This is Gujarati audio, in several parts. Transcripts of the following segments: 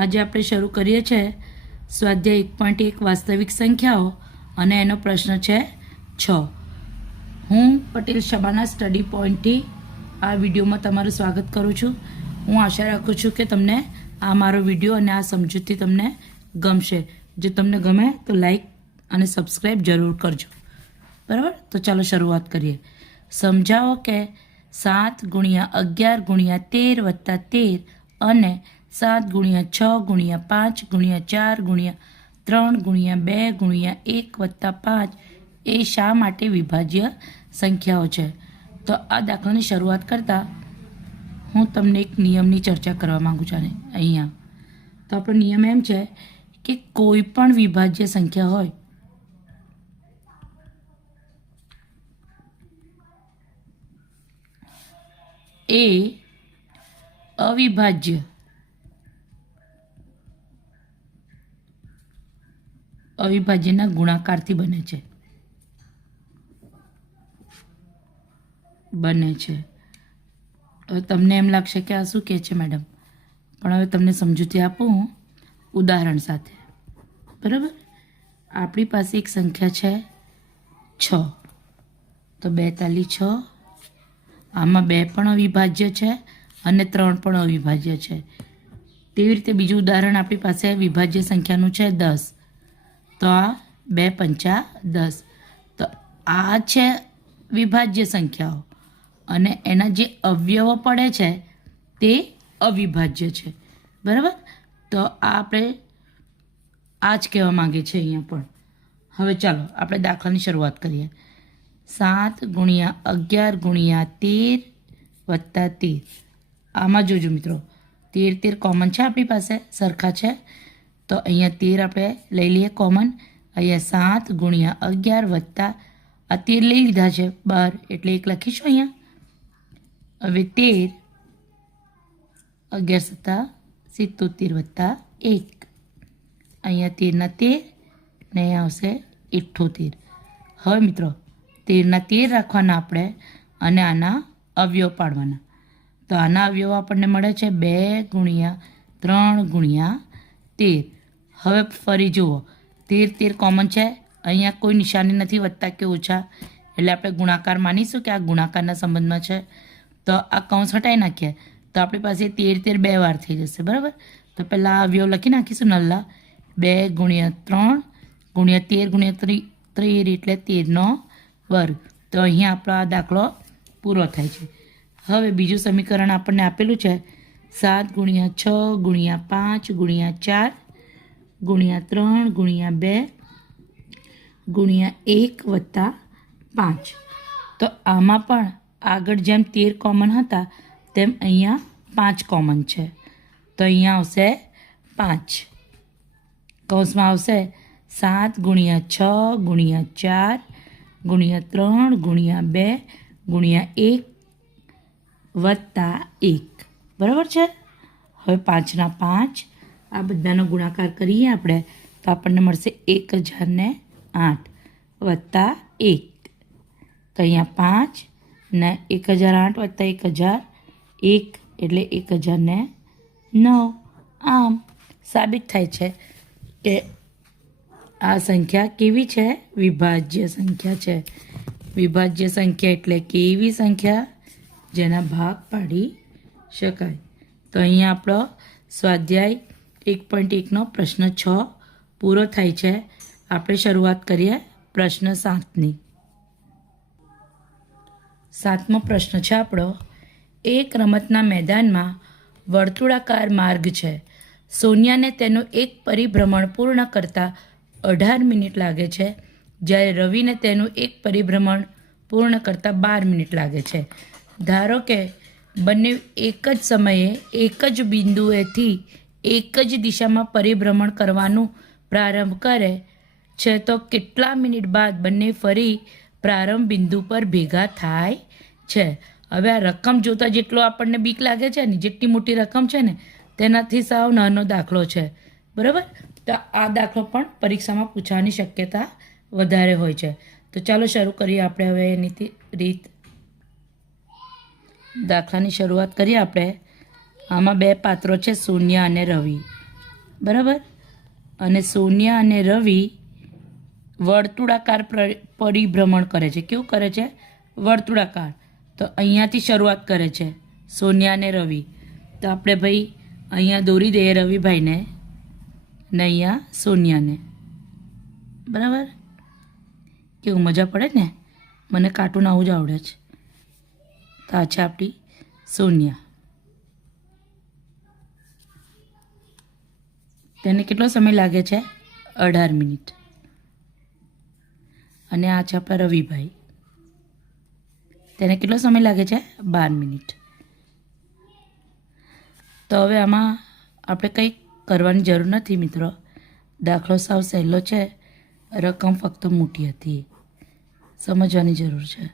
આજે આપણે શરૂ કરીએ છીએ સ્વાધ્યાય 1.1 વાસ્તવિક સંખ્યાઓ અને એનો પ્રશ્ન છે 6. હું પટેલ શબાના સ્ટડી પોઈન્ટથી આ વિડીયોમાં તમારું સ્વાગત કરું છું. હું આશા રાખું છું કે તમને આ મારો વિડીયો અને આ સમજૂતી તમને ગમશે. જો તમને ગમે તો લાઈક અને સબસ્ક્રાઈબ જરૂર કરજો. બરાબર, તો ચાલો શરૂઆત કરીએ. સમજાવો કે 7 × 11 × 13 + 13 અને 7 × 6 × 5 × 4 × 3 × 2 × 1 + 5 એ શા માટે વિભાજ્ય સંખ્યાઓ છે? તો આ દાખલાની શરૂઆત કરતાં હું તમને એક નિયમની ચર્ચા કરવા માગું છું. અહીંયા તો આપણો નિયમ એમ છે કે કોઈ પણ વિભાજ્ય સંખ્યા હોય એ અવિભાજ્યના ગુણાકારથી બને છે. હવે તમને એમ લાગશે કે આ શું કહે છે મેડમ, પણ હવે તમને સમજૂતી આપું ઉદાહરણ સાથે. બરાબર, આપણી પાસે એક સંખ્યા છે 6, તો 2 × 6. આમાં 2 પણ અવિભાજ્ય છે અને 3 પણ અવિભાજ્ય છે. તેવી રીતે બીજું ઉદાહરણ આપણી પાસે વિભાજ્ય સંખ્યાનું છે 10, તો આ 2 × 5 = 10. તો આ છે વિભાજ્ય સંખ્યાઓ અને એના જે અવયવો પડે છે તે અવિભાજ્ય છે. બરાબર, તો આપણે આ જ કહેવા માંગે છે અહીંયા પણ. હવે ચાલો આપણે દાખલાની શરૂઆત કરીએ. 7 × 11 × 13 + 13. આમાં જોજો મિત્રો, 13 કોમન છે આપણી પાસે, સરખા છે. તો અહીંયા 13 આપણે લઈ લઈએ કોમન. અહીંયા 7 × 11 + આ 13 લઈ લીધા છે બહાર, એટલે 1 લખીશું અહીંયા. હવે 13, 11 × 7 = 77 + 1. અહીંયા 13 ના 13 ને અહીંયા આવશે 78. હવે મિત્રો 13 ના 13 રાખવાના આપણે અને આના અવયવ પાડવાના. તો આના અવયવ આપણને મળે છે 2 × 3 × 13. હવે ફરી જુઓ, 13 કોમન છે, અહીંયા કોઈ નિશાની નથી વત્તા કે ઓછા, એટલે આપણે ગુણાકાર માનીશું કે આ ગુણાકારના સંબંધમાં છે. તો આ કૌંસ હટાવી નાખીએ તો આપણી પાસે 13 2 વાર થઈ જશે. બરાબર, તો પહેલાં આ અવયવ લખી નાખીશું નલ્લા. 2 × 3 × 13 × 13 એટલે 13² તો અહીંયા આપણો આ દાખલો પૂરો થાય છે. હવે બીજું સમીકરણ આપણને આપેલું છે 7 × 6 × 5 × 4 × 3 × 2 × 1 + 5. તો આમાં પણ આગળ જેમ 13 કોમન હતા તેમ અહીંયા 5 કોમન છે. તો અહીંયા આવશે 5. કૌંસમાં આવશે 7 × 6 × 4 × 3 × 2 × 1 + 1. બરાબર છે. હવે 5 ના 5 આ બધાનો ગુણાકાર કરીએ આપણે તો આપણને મળશે 1008 + 1. તો અહીંયા 5 ને 1008 + 1001 એટલે 1009. આમ સાબિત થાય છે કે આ સંખ્યા કેવી છે? વિભાજ્ય સંખ્યા છે. વિભાજ્ય સંખ્યા એટલે કેવી સંખ્યા જેના ભાગ પાડી શકાય. તો અહીંયા આપણો સ્વાધ્યાય 1.1નો પ્રશ્ન 6 પૂરો થાય છે. આપણે શરૂઆત કરીએ પ્રશ્ન 7ની. 7મો પ્રશ્ન છે આપણો. એક રમતના મેદાનમાં વર્તુળાકાર માર્ગ છે. સોનિયાને તેનું એક પરિભ્રમણ પૂર્ણ કરતાં 18 મિનિટ લાગે છે, જ્યારે રવિને તેનું એક પરિભ્રમણ પૂર્ણ કરતાં 12 મિનિટ લાગે છે. ધારો કે બંને એક જ સમયે એક જ બિંદુએથી એક જ દિશામાં પરિભ્રમણ કરવાનું પ્રારંભ કરે છે, તો કેટલા મિનિટ બાદ બંને ફરી પ્રારંભ બિંદુ પર ભેગા થાય છે? હવે આ રકમ જોતાં જેટલો આપણને બીક લાગે છે ને, જેટલી મોટી રકમ છે ને તેનાથી સાવ નાનો દાખલો છે. બરાબર, તો આ દાખલો પણ પરીક્ષામાં પૂછવાની શક્યતા વધારે હોય છે. તો ચાલો શરૂ કરીએ આપણે હવે એની રીત. દાખલાની શરૂઆત કરીએ આપણે. આમાં બે પાત્રો છે, સોનિયા અને રવિ. બરાબર. અને સોનિયા અને રવિ વર્તુળાકાર પરિભ્રમણ કરે છે. કેવું કરે છે? વર્તુળાકાર. તો અહીંયાથી શરૂઆત કરે છે સોનિયા અને રવિ. તો આપણે ભાઈ અહીંયા દોરી દઈએ રવિભાઈને ને અહીંયા સોનિયાને. બરાબર. કેવું મજા પડે ને? મને કાર્ટૂન આવું જ આવડે છે. તો આ છે આપણી સોનિયા. તેને કેટલો સમય લાગે છે? 18 મિનિટ. અને આ છે આપણા રવિભાઈ. તેને કેટલો સમય લાગે છે? 12 મિનિટ. તો હવે આમાં આપણે કંઈ કરવાની જરૂર નથી મિત્રો. દાખલો સાવ સહેલો છે. રકમ ફક્ત મોટી હતી. સમજવાની જરૂર છે.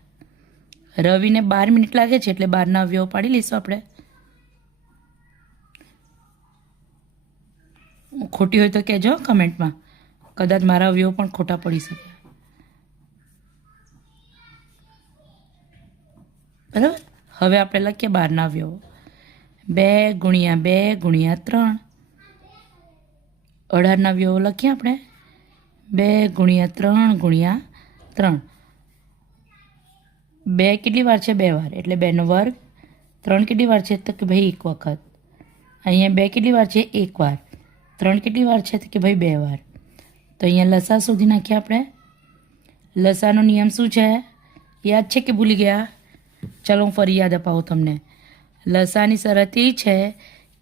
રવિને 12 મિનિટ લાગે છે એટલે 12ના અવયવ પાડી લઈશું આપણે. ખોટી હોય તો કહેજો કમેન્ટમાં. કદાચ મારા અવયવ પણ ખોટા પડી શકે. બરાબર. હવે આપણે લખીએ 12ના અવયવો. 2 ગુણ્યા 2 ગુણ્યા 3. 18ના અવયવો લખીએ આપણે. 2 ગુણ્યા 3 ગુણ્યા 3. 2 કેટલી વાર છે? 2 વાર એટલે 2નો વર્ગ. 3 કેટલી વાર છે? તો કે ભાઈ 1 વખત. અહીંયા 2 કેટલી વાર છે? 1 વાર. 3 કેટલી વાર છે? તો કે ભાઈ 2 વાર. તો અહીંયા લસા શોધી નાખીએ આપણે. લસાનો નિયમ શું છે? યાદ છે કે ભૂલી ગયા? ચાલો હું ફરી યાદ અપાવું તમને. લસાની શરત એ છે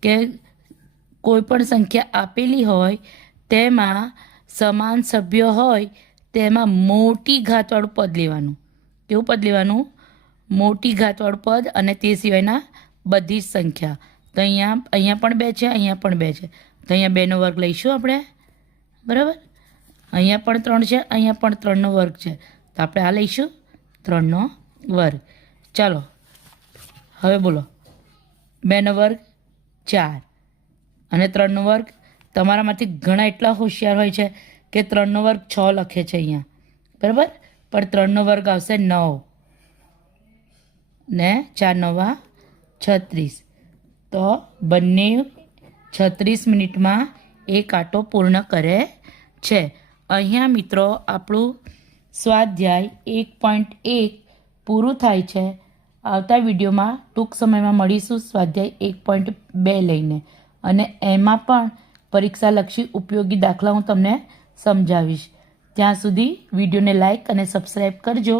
કે કોઈ પણ સંખ્યા આપેલી હોય તેમાં સમાન સભ્યો હોય તેમાં મોટી ઘાતવાળું પદ લેવાનું. કેવું પદ લેવાનું? મોટી ઘાતવાળું પદ. અને તે સિવાયના બધી જ સંખ્યા. તો અહીંયા પણ 2 છે, અહીંયા પણ 2 છે. તો અહીંયા 2નો વર્ગ લઈશું આપણે. બરાબર. અહીંયા પણ 3 છે, અહીંયા પણ 3નો વર્ગ છે. તો આપણે આ લઈશું 3નો વર્ગ. ચાલો હવે બોલો. 2નો વર્ગ 4 અને 3નો વર્ગ. તમારામાંથી ઘણા એટલા હોશિયાર હોય છે કે 3નો વર્ગ 6 લખે છે અહીંયા. બરાબર. પણ 3નો વર્ગ આવશે 9 ને 4 9 36. તો બંને 36 મિનિટમાં એક આંટો પૂર્ણ કરે છે. અહીંયા મિત્રો આપણું સ્વાધ્યાય 1.1 પૂરું થાય છે. આવતા વિડીયોમાં ટૂંક સમયમાં મળીશું સ્વાધ્યાય 1.2 લઈને. અને એમાં પણ પરીક્ષાલક્ષી ઉપયોગી દાખલા હું તમને સમજાવીશ. ત્યાં સુધી વિડીયોને લાઈક અને સબસ્ક્રાઈબ કરજો.